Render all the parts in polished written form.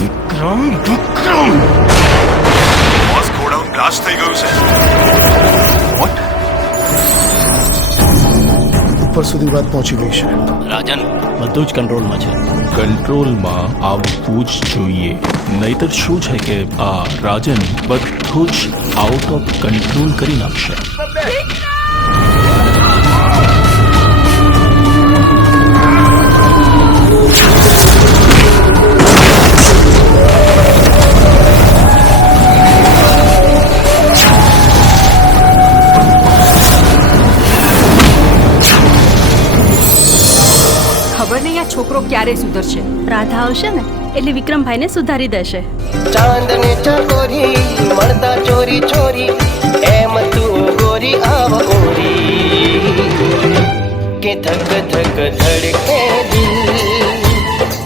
વિક્રમ વિક્રમ boss godown blast થઈ ગયું છે. વોટ? ઉપર સુધી વાત પહોંચી ગઈ છે. રાજન બધું જ કંટ્રોલમાં છે. કંટ્રોલમાં આવવું જ જોઈએ, નહીતર શું છે કે આ રાજન બધું જ આઉટ ઓફ કંટ્રોલ કરી નાખશે. ખબર નહીં આ છોકરો ક્યારે સુધરશે. રાધા આવશે ને એટલે વિક્રમભાઈને સુધારી દેશે. ચાંદને ચકોરી મળતા ચોરી ચોરી એમ તું ગોરી આવ ગોરી કે ધક ધક ધડકે દિલ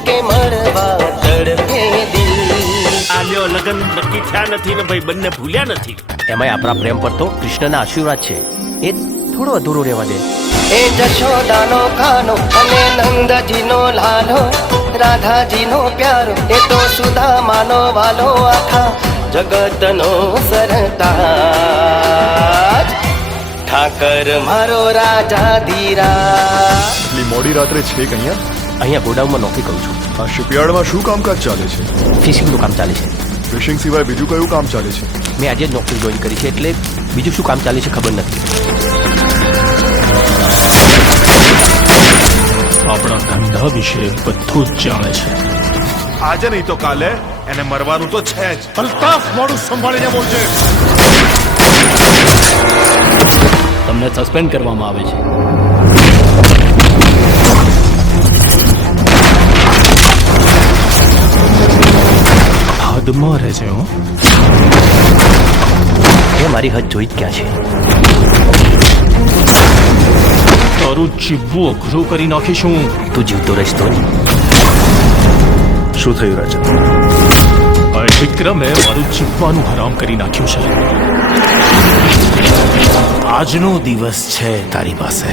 કે મળવા તડપે દિલ. આલ્યો લગન નક્કી થયા નથી ને ભાઈ બંને ભૂલ્યા નથી. એમાંય આપણા પ્રેમ પર તો કૃષ્ણના આશીર્વાદ છે, એ થોડો અધૂરો રહેવા દે. એ જશોદાનો ખાનો અને નંદજીનો લાલો, રાધાજીનો પ્યારો એ તો સુદામાનો વાલો, આખા જગતનો સરતાજ ઠાકર મારો રાજા ધીરા. એટલી મોડી રાત્રે છે કે અહીંયા? અહીંયા ગોડાઉનમાં નોકરી કરું છું. આ શિપયાર્ડમાં શું કામકાજ ચાલે છે? ફિશિંગનું કામ ચાલે છે. ફિશિંગ સિવાય બીજું કયું કામ ચાલે છે? મેં આજે જ નોકરી જોઈન કરી છે એટલે બીજું શું કામ ચાલે છે ખબર નથી. આપણા ધંધા વિશે બધું જ જાણે છે. આજે નહીં તો કાલે એને મરવાનું તો છે જ. અલ્તાફ, મોડું સંભાળીને બોલજે. તમને સસ્પેન્ડ કરવામાં આવે છે. હદમાં રહેજે હો. એ મારી હદ જોઈ જ ક્યાં છે. તારું જીવવું અઘરું કરી નાખીશું. તું જીવતો રહીશ તો. શું થયું રાજન? આ વિક્રમે મારું જીવવાનું હરામ કરી નાખ્યું છે. આજનો દિવસ છે તારી પાસે.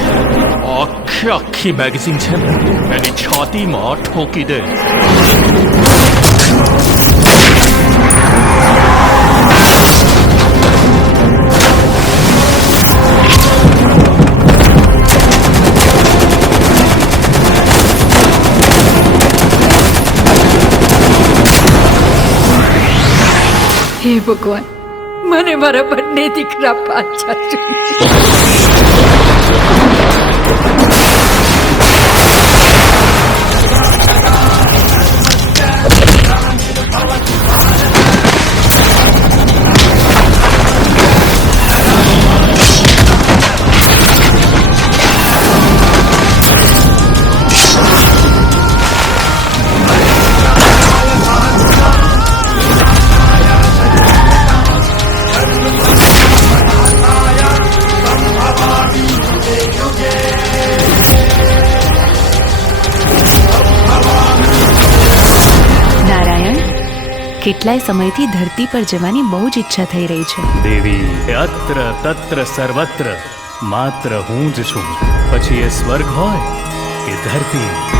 આખી મેગેઝિન છે ને એની છાતીમાં ઠોકી દે. હે ભગવાન, મને મારા બંને દીકરા પાછા જોઈએ. કેટલાય સમયથી ધરતી પર જવાની બહુ જ ઈચ્છા થઈ રહી છે. દેવી અત્ર તત્ર સર્વત્ર માત્ર હું જ છું. પછી એ સ્વર્ગ હોય કે ધરતી.